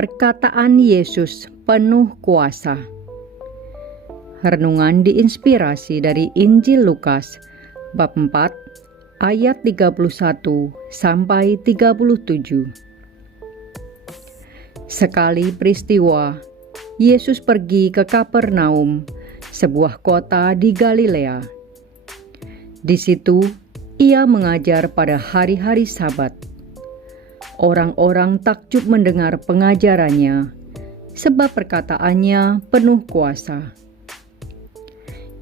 Perkataan Yesus penuh kuasa. Renungan diinspirasi dari Injil Lukas bab 4 ayat 31 sampai 37. Sekali peristiwa, Yesus pergi ke Kapernaum, sebuah kota di Galilea. Di situ ia mengajar pada hari-hari Sabat. Orang-orang takjub mendengar pengajarannya, sebab perkataannya penuh kuasa.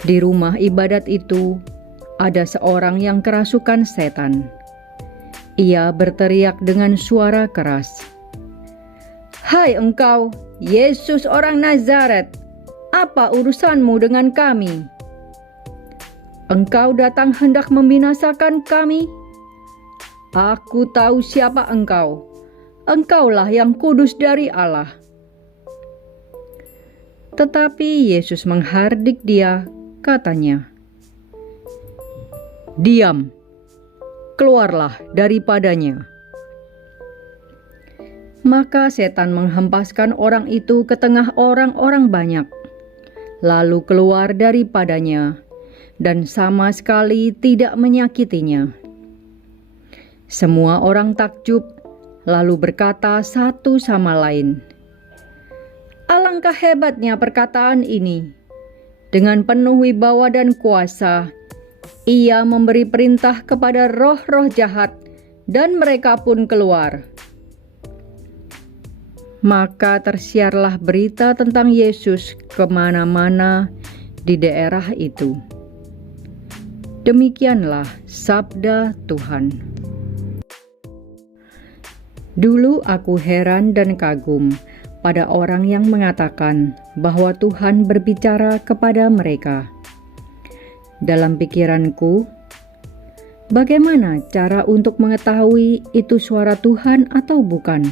Di rumah ibadat itu, ada seorang yang kerasukan setan. Ia berteriak dengan suara keras, "Hai engkau, Yesus orang Nazaret, apa urusanmu dengan kami? Engkau datang hendak membinasakan kami? Aku tahu siapa engkau. Engkaulah yang kudus dari Allah." Tetapi Yesus menghardik dia, katanya, "Diam, keluarlah daripadanya." Maka setan menghempaskan orang itu ke tengah orang-orang banyak, lalu keluar daripadanya, dan sama sekali tidak menyakitinya. Semua orang takjub, lalu berkata satu sama lain, "Alangkah hebatnya perkataan ini. Dengan penuh wibawa dan kuasa, ia memberi perintah kepada roh-roh jahat, dan mereka pun keluar." Maka tersiarlah berita tentang Yesus kemana-mana di daerah itu. Demikianlah sabda Tuhan. Dulu aku heran dan kagum pada orang yang mengatakan bahwa Tuhan berbicara kepada mereka. Dalam pikiranku, bagaimana cara untuk mengetahui itu suara Tuhan atau bukan?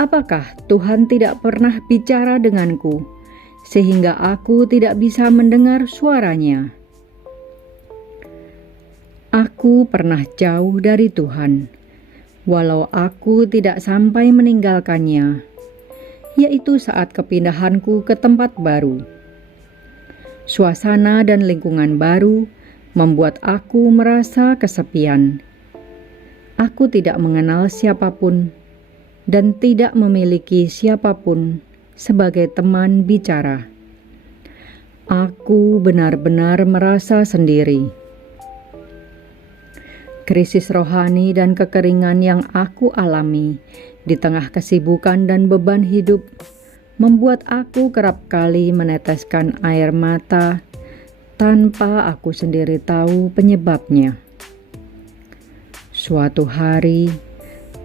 Apakah Tuhan tidak pernah bicara denganku, sehingga aku tidak bisa mendengar suaranya? Aku pernah jauh dari Tuhan, walau aku tidak sampai meninggalkannya, yaitu saat kepindahanku ke tempat baru. Suasana dan lingkungan baru membuat aku merasa kesepian. Aku tidak mengenal siapapun dan tidak memiliki siapapun sebagai teman bicara. Aku benar-benar merasa sendiri. Krisis rohani dan kekeringan yang aku alami di tengah kesibukan dan beban hidup membuat aku kerap kali meneteskan air mata tanpa aku sendiri tahu penyebabnya. Suatu hari,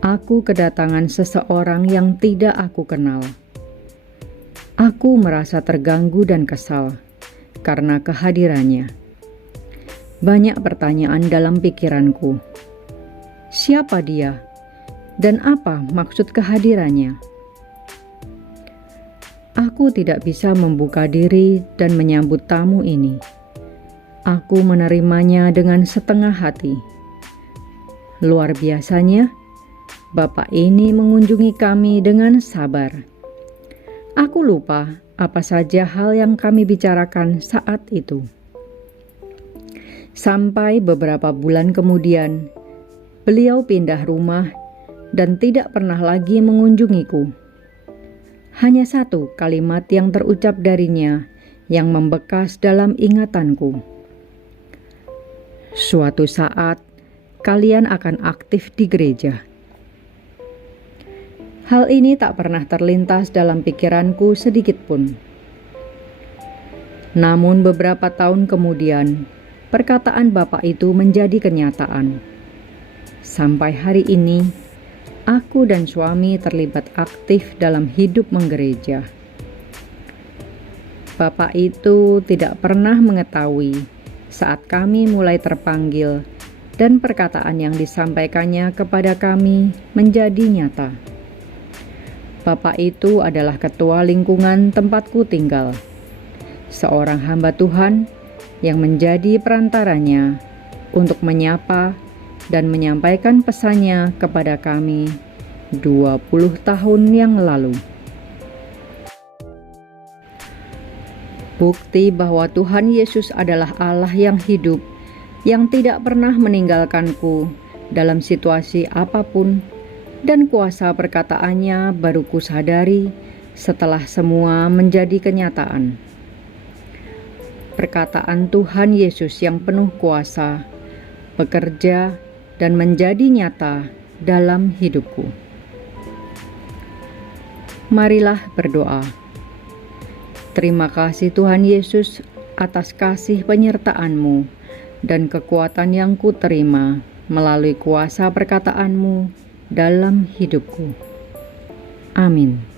aku kedatangan seseorang yang tidak aku kenal. Aku merasa terganggu dan kesal karena kehadirannya. Banyak pertanyaan dalam pikiranku. Siapa dia? Dan apa maksud kehadirannya? Aku tidak bisa membuka diri dan menyambut tamu ini. Aku menerimanya dengan setengah hati. Luar biasanya, Bapak ini mengunjungi kami dengan sabar. Aku lupa apa saja hal yang kami bicarakan saat itu. Sampai beberapa bulan kemudian, beliau pindah rumah dan tidak pernah lagi mengunjungiku. Hanya satu kalimat yang terucap darinya yang membekas dalam ingatanku. "Suatu saat, kalian akan aktif di gereja." Hal ini tak pernah terlintas dalam pikiranku sedikit pun. Namun beberapa tahun kemudian, perkataan Bapak itu menjadi kenyataan. Sampai hari ini, aku dan suami terlibat aktif dalam hidup menggereja. Bapak itu tidak pernah mengetahui saat kami mulai terpanggil dan perkataan yang disampaikannya kepada kami menjadi nyata. Bapak itu adalah ketua lingkungan tempatku tinggal, seorang hamba Tuhan yang menjadi perantaranya untuk menyapa dan menyampaikan pesannya kepada kami 20 tahun yang lalu. Bukti bahwa Tuhan Yesus adalah Allah yang hidup, yang tidak pernah meninggalkanku dalam situasi apapun, dan kuasa perkataannya baru kusadari setelah semua menjadi kenyataan. Perkataan Tuhan Yesus yang penuh kuasa, bekerja dan menjadi nyata dalam hidupku. Marilah berdoa. Terima kasih Tuhan Yesus atas kasih penyertaan-Mu dan kekuatan yang kuterima melalui kuasa perkataan-Mu dalam hidupku. Amin.